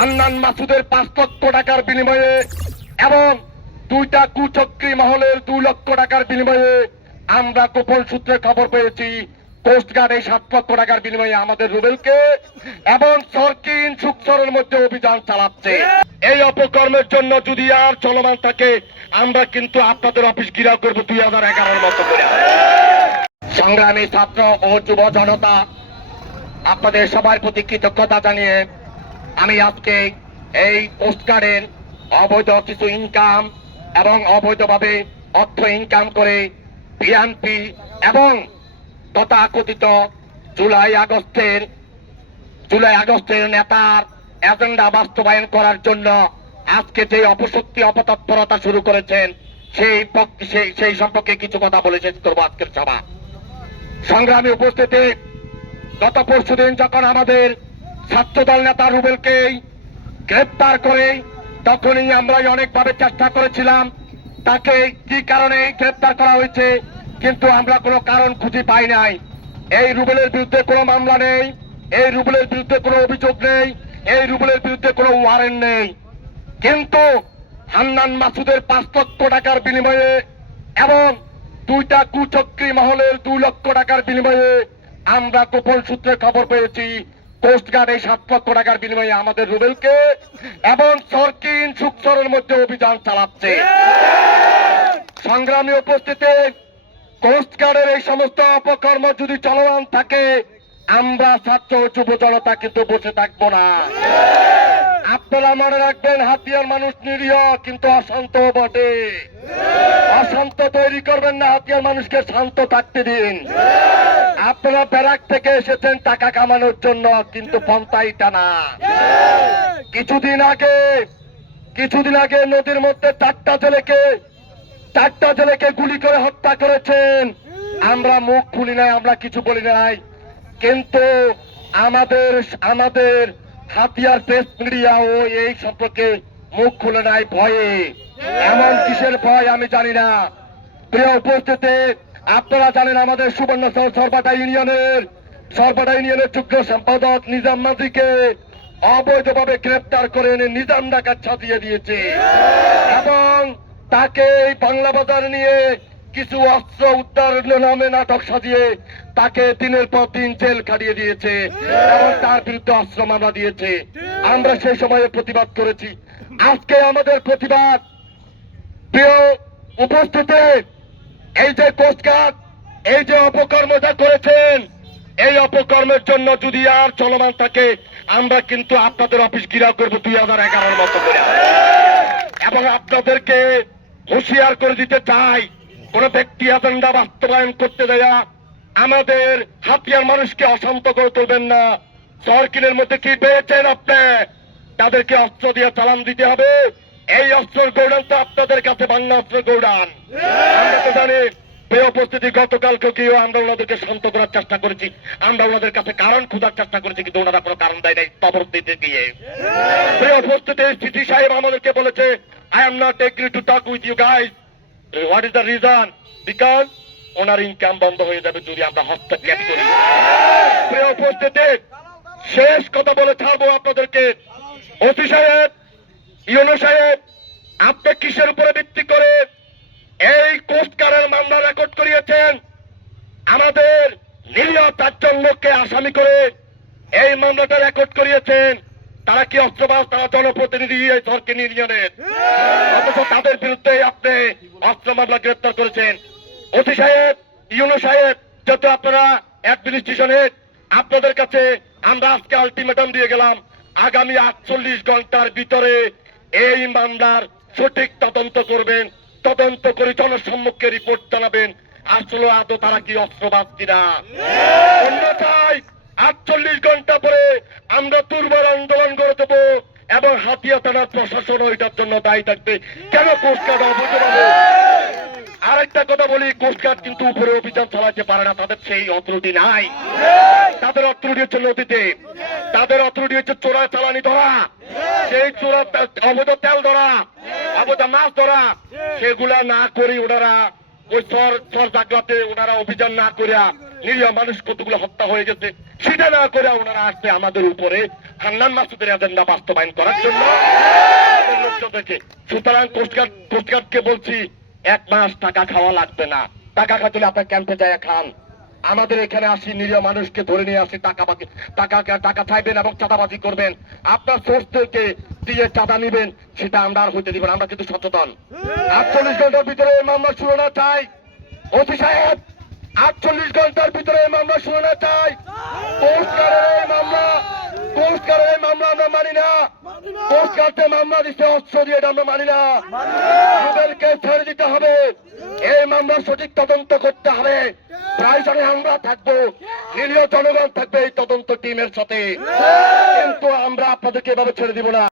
হান্নান মাসুদের 5 লক্ষ টাকার বিনিময়ে এবং দুইটা কুচক্রী মহলের 2 লক্ষ টাকার বিনিময়ে আমরা গোপন সূত্রে খবর পেয়েছি কোস্টগার্ড এই 7 লক্ষ টাকার বিনিময়ে আমাদের রুবেলকে এবং সরকিন সুকসরের মধ্যে অভিযান চালাচ্ছে। এই অপকর্মের জন্য যদি আর চলমান থাকে আমরা কিন্তু আপনাদের অফিস ঘেরাও করবো 2011-এর মতো করে। সংগ্রামী ছাত্র ও যুব জনতা, আপনাদের সবার প্রতি কৃতজ্ঞতা জানিয়ে আমি আজকে এই কোস্টগার্ডের অবৈধ কিছু ইনকাম এবং অবৈধভাবে অর্থ ইনকাম করে বিএনপি এবং তথাকথিত জুলাই আগস্টের নেতার এজেন্ডা বাস্তবায়ন করার জন্য আজকে যে অপশক্তি অপতৎপরতা শুরু করেছেন সেই সম্পর্কে কিছু কথা বলে শেষ করবো আজকের সভা। সংগ্রামী উপস্থিতি, গত পরশুদিন যখন আমাদের ছাত্রদল নেতা রুবেলকে গ্রেপ্তার করে তখনই আমরা অনেকভাবে চেষ্টা করেছিলাম তাকে কি কারণে গ্রেপ্তার করা হয়েছে, কিন্তু আমরা কোনো কারণ খুঁজে পাই নাই। এই রুবেলের বিরুদ্ধে কোনো মামলা নেই, এই রুবেলের বিরুদ্ধে কোনো অভিযোগ নেই, এই রুবেলের বিরুদ্ধে কোনো ওয়ারেন্ট নেই, কিন্তু হান্নান মাসুদের 5 লক্ষ টাকার বিনিময়ে এবং দুইটা কুচক্রী মহলের 2 লক্ষ টাকার বিনিময়ে আমরা গোপন সূত্রে খবর পেয়েছি কোস্টগার্ড এই 7 লক্ষ টাকার বিনিময়ে আমাদের রুবেলকে এবং সরকিন সুকসরের মধ্যে অভিযান চালাচ্ছে। সংগ্রামী উপস্থিতি, কোস্টগার্ডের এই সমস্ত অপকর্ম যদি চলমান থাকে আমরা ছাত্র যুব জনতা কিন্তু বসে থাকবো না। আপনারা মনে রাখবেন, হাতিয়ার মানুষ নিরীহ কিন্তু অশান্ত বটে। অশান্ত তৈরি করবেন না, হাতিয়ার মানুষকে শান্ত থাকতে দিন। আপনারা ব্যারাক থেকে এসেছেন টাকা কামানোর জন্য, কিন্তু পন্থা এটা না। কিছুদিন আগে নদীর মধ্যে 4টা জেলেকে গুলি করে হত্যা করেছেন। আমরা মুখ খুলি নাই, আমরা কিছু বলি নাই, কিন্তু আমাদের হাতিয়ার প্রেস মিডিয়াও এই সম্পর্কে মুখ খুলে নাই ভয়ে। এমন কিসের ভয় আমি জানি না। প্রিয় উপস্থিতি, আপনারা জানেন আমাদের সুবর্ণচর সরবাটা ইউনিয়নের যুগ্ম সম্পাদক নিজাম মাঝিকে অবৈধভাবে গ্রেপ্তার করে এনে নিজাম ডাকাত সাজিয়ে দিয়েছে এবং তাকে বাংলা বাজার নিয়ে কিছু অস্ত্র উদ্ধার নামে নাটক সাজিয়ে তাকে দিনের পর দিন জেল খাটিয়ে দিয়েছে এবং তার বিরুদ্ধে অস্ত্র মামলা দিয়েছে। আমরা সেই সময়ে প্রতিবাদ করেছি। আজকে আমাদের প্রতিবাদ, প্রিয় উপস্থিতি, এই যে কোস্টগার্ড এই যে অপকর্মটা করেছেন, এই অপকর্মের জন্য যদি আর চলমান থাকে আমরা কিন্তু আপনাদের অফিস ঘেরাও করবো 2011-এর মতো করে। এবং আপনাদেরকে হুঁশিয়ার করে দিতে চাই, কোন ব্যক্তি এজেন্ডা বাস্তবায়ন করতে দেয়া আমাদের হাতিয়ার মানুষকে অশান্ত করে তুলবেন না। সরকিনের মধ্যে কি পেয়েছেন আপনি, তাদেরকে অস্ত্র দিয়ে চালান দিতে হবে। এই অস্ত্রের গৌড়ান তো আপনাদের কাছে বাংলা অস্ত্রের গৌড়ান। আমরা তো জানি, প্রিয় উপস্থিতি, গতকালকে গিয়েও আমরা ওনাদেরকে শান্ত করার চেষ্টা করেছি, আমরা ওনাদের কাছে কারণ খোঁজার চেষ্টা করেছি, কিন্তু ওনারা কোনো কারণ দেয় নাই খবর দিতে গিয়ে। প্রিয় উপস্থিতি, সিটি সাহেব আমাদেরকে বলেছে, I am not agree to talk with you guys. What is the reason? Because owner income বন্ধ হয়ে যাবে যদি আমরা হস্তক্ষেপ করি। প্রিয় উপস্থিতি, শেষ কথা বলে ছাড়বো আপনাদেরকে। ওসি সাহেব, ইউনো সাহেব, আপনি কিসের উপরে ভিত্তি করে এই কোস্টগার্ডের মামলা রেকর্ড করিয়েছেন? আমাদের নিরীহ 4 জন লোককে আসামি করে এই মামলাটা রেকর্ড করিয়েছেন। তারা কি অস্ত্রবাজ? তারা জনপ্রতিনিধি এই সরকারি ইউনিয়নের, অথচ তাদের বিরুদ্ধে আপনি অস্ত্র মামলা গ্রেপ্তার করেছেন। ওসি সাহেব, ইউনো সাহেব, যত আপনারা অ্যাডমিনিস্ট্রেশনে, আপনাদের কাছে আমরা আজকে আলটিমেটাম দিয়ে গেলাম, আগামী 48 ঘন্টার ভিতরে এই মামলার সঠিক তদন্ত করবেন, তদন্ত করে জনসম্মুখে রিপোর্ট জানাবেন আসলে আদৌ তারা কি অস্ত্রবাজ কিনা। অন্যথায় 48 ঘন্টা পরে আমরা দুর্বল আন্দোলন করে দেবো এবং হাতিয়া থানার প্রশাসন এটার জন্য দায়ী থাকবে। কেন কোস্টগার্ড অবৈধভাবে? আরেকটা কথা বলি, কোস্টগার্ড কিন্তু উপরে অভিযান চালাতে পারে না, তাদের সেই অথরিটি নাই। তাদের অথরিটি হচ্ছে নদীতে, তাদের অথরিটি হচ্ছে চোরা চালানি ধরা, সেই চোরা অবৈধ তেল ধরা, অবৈধ মাছ ধরা, সেগুলা না করি ওনারা ওই চর জাগলাতে ওনারা অভিযান না করিয়া নিরীহ মানুষ কতগুলো হত্যা হয়ে গেছে সেটা না করে ওনারা আসছে আমাদের উপরে হান্নান মাসুদের এজেন্ডা বাস্তবায়ন করার জন্য লোকজনকে। সুতরাং কোস্টগার্ডকে বলছি 1 মাস টাকা খাওয়া লাগবে না। টাকা খাতে আপনার ক্যাম্পে যায় খান। আমাদের এখানে আসি নিরীহ মানুষকে ধরে নিয়ে আসি, টাকা চাইবেন এবং চাঁদাবাজি করবেন, আপনার সোর্সদেরকে দিয়ে চাঁদা নিবেন, সেটা আমরা আর হইতে দিব না। আমরা কিন্তু সচেতন। 48 ঘন্টার ভিতরে মামলা শুনানো চাই। ওসি সাহেব, 48 ঘন্টার ভিতরে মামলা শুনানো চাই। কোস্টগার্ডের মামলা আমরা মানি না। কোস্টগার্ডে মামলা দিতে অস্ত্র দিয়ে আমরা মানি না। আমাদেরকে ছেড়ে দিতে হবে। এই মামলার সঠিক তদন্ত করতে হবে। প্রায়শই আমরা থাকবো, নিরীহ জনগণ থাকবে এই তদন্ত টিমের সাথে, কিন্তু আমরা আপনাদেরকে এভাবে ছেড়ে দিব না।